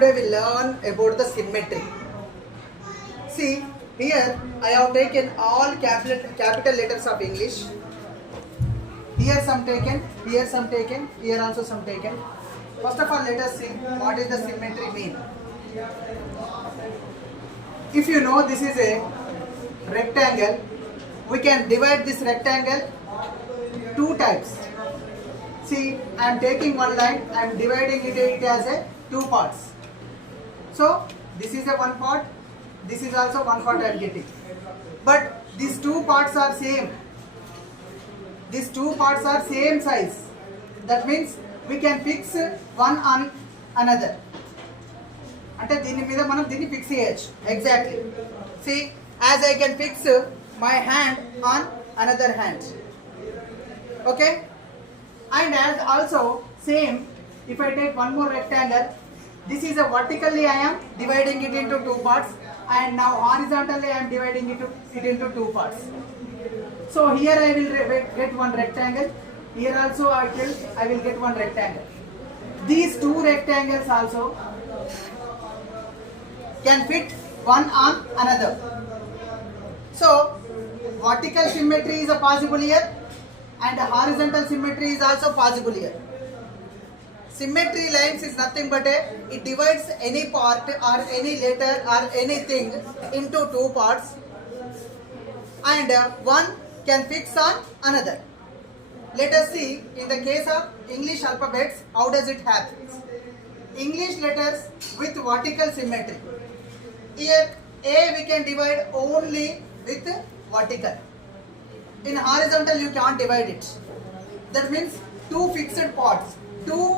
today we learn about the symmetry. See, here I have taken all capital letters of English. Here some taken, here some taken, here also some taken. First of all, let us see what is the symmetry mean. If you know this is a rectangle, we can divide this rectangle two types. See, I am taking one line, I am dividing it as a two parts. So, this is a one part, this is also one part I am getting. But these two parts are same. These two parts are same size. That means we can fix one on another. అంటే దీని మీద మనం దీన్ని fix చేయొచ్చు exactly see as I can fix my hand on another hand, okay, and as also same if I take one more rectangle, this is a vertically I am dividing it into two parts, and now horizontally I am dividing it into two parts. So here I will get one rectangle, here also I will get one rectangle. These two rectangles also can fit one on another. So vertical symmetry is a possible here and horizontal symmetry is also possible here. Symmetry lines is nothing but it divides any part or any letter or anything into two parts, and one can fix on another. Let us see in the case of English alphabets how does it happen. English letters with vertical symmetry. Here A we can divide only with vertical. In horizontal you can't divide it. That means two fixed parts, two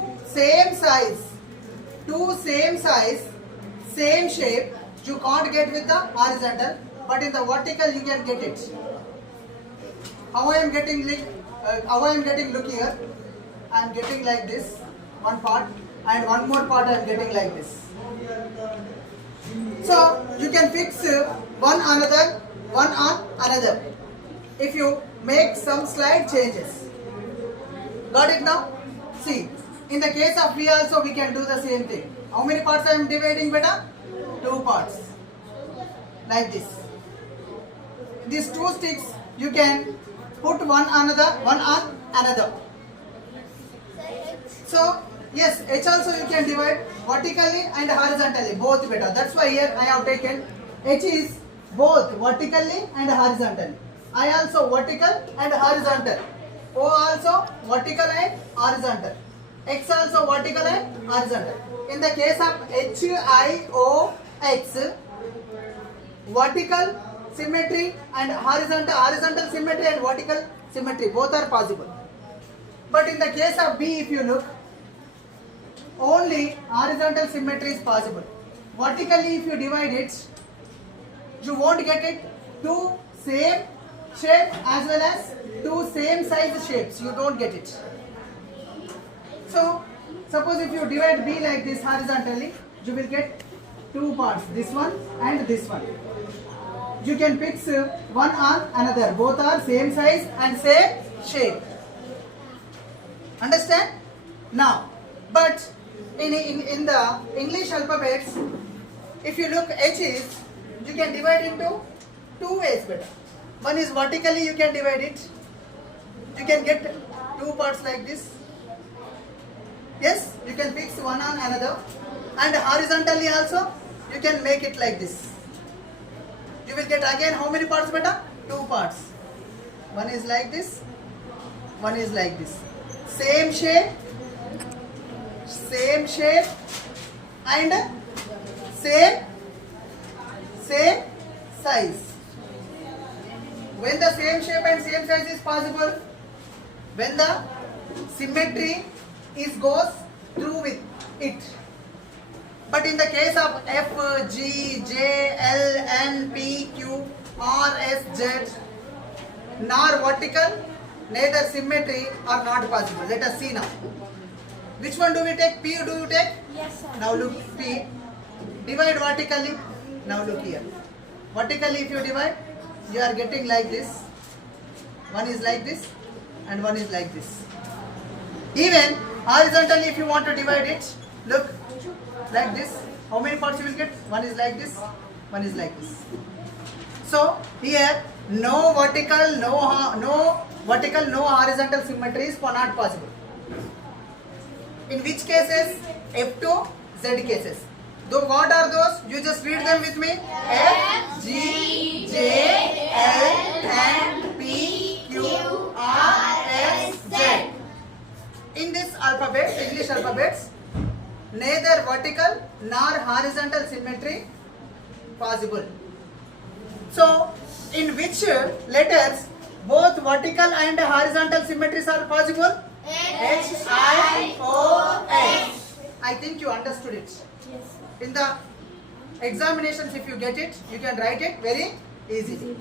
same size, same shape you can't get with the horizontal, but in the vertical you can get it. How I am getting look here, I am getting like this one part and one more part I am getting like this. So you can fix one on another if you make some slight changes. Got it now? See, in the case of B also we can do the same thing. How many parts I am dividing, beta? Two parts. Like this. These two sticks you can put one on another. So yes, H also you can divide vertically and horizontally, both better. That's why here I have taken H is both vertically and horizontally. I also vertical and horizontal. O also vertical and horizontal. X also vertical and horizontal. In the case of HIOX, vertical symmetry and horizontal symmetry and vertical symmetry both are possible. But in the case of B, if you look, only horizontal symmetry is possible. Vertically if you divide it, you won't get it two same shape as well as two same size shapes. You don't get it. So suppose if you divide B like this horizontally, you will get two parts, this one and this one. You can fix one on another. Both are same size and same shape. Understand? Now, but in the English alphabets, if you look H is, you can divide into two ways better. One is vertically you can divide it. You can get two parts like this. Yes, you can fix one on another. And horizontally also, you can make it like this. You will get again how many parts better? Two parts. One is like this, one is like this. Same shape and same size. When the same shape and same size is possible, when the symmetry goes through with it. But in the case of F, G, J, L, N, P, Q, R, S, Z, nor vertical, neither symmetry are not possible. Let us see now. Which one do we take? P do you take? Yes, sir. Now look, P. Divide vertically. Now look here. Vertically if you divide, you are getting like this. One is like this and one is like this. Even horizontally if you want to divide it, look like this. how many parts you will get? One is like this, one is like this. So here no vertical, no horizontal symmetry is not possible. In which cases? F2, Z cases. So what are those? You just read them with me. F, G, J, L, M, P, Q, R, S, Z. In this alphabet, English alphabets, neither vertical nor horizontal symmetry possible. So, in which letters both vertical and horizontal symmetries are possible? H, I, O, S. I think you understood it. Yes. In the examinations, if you get it, you can write it very easily.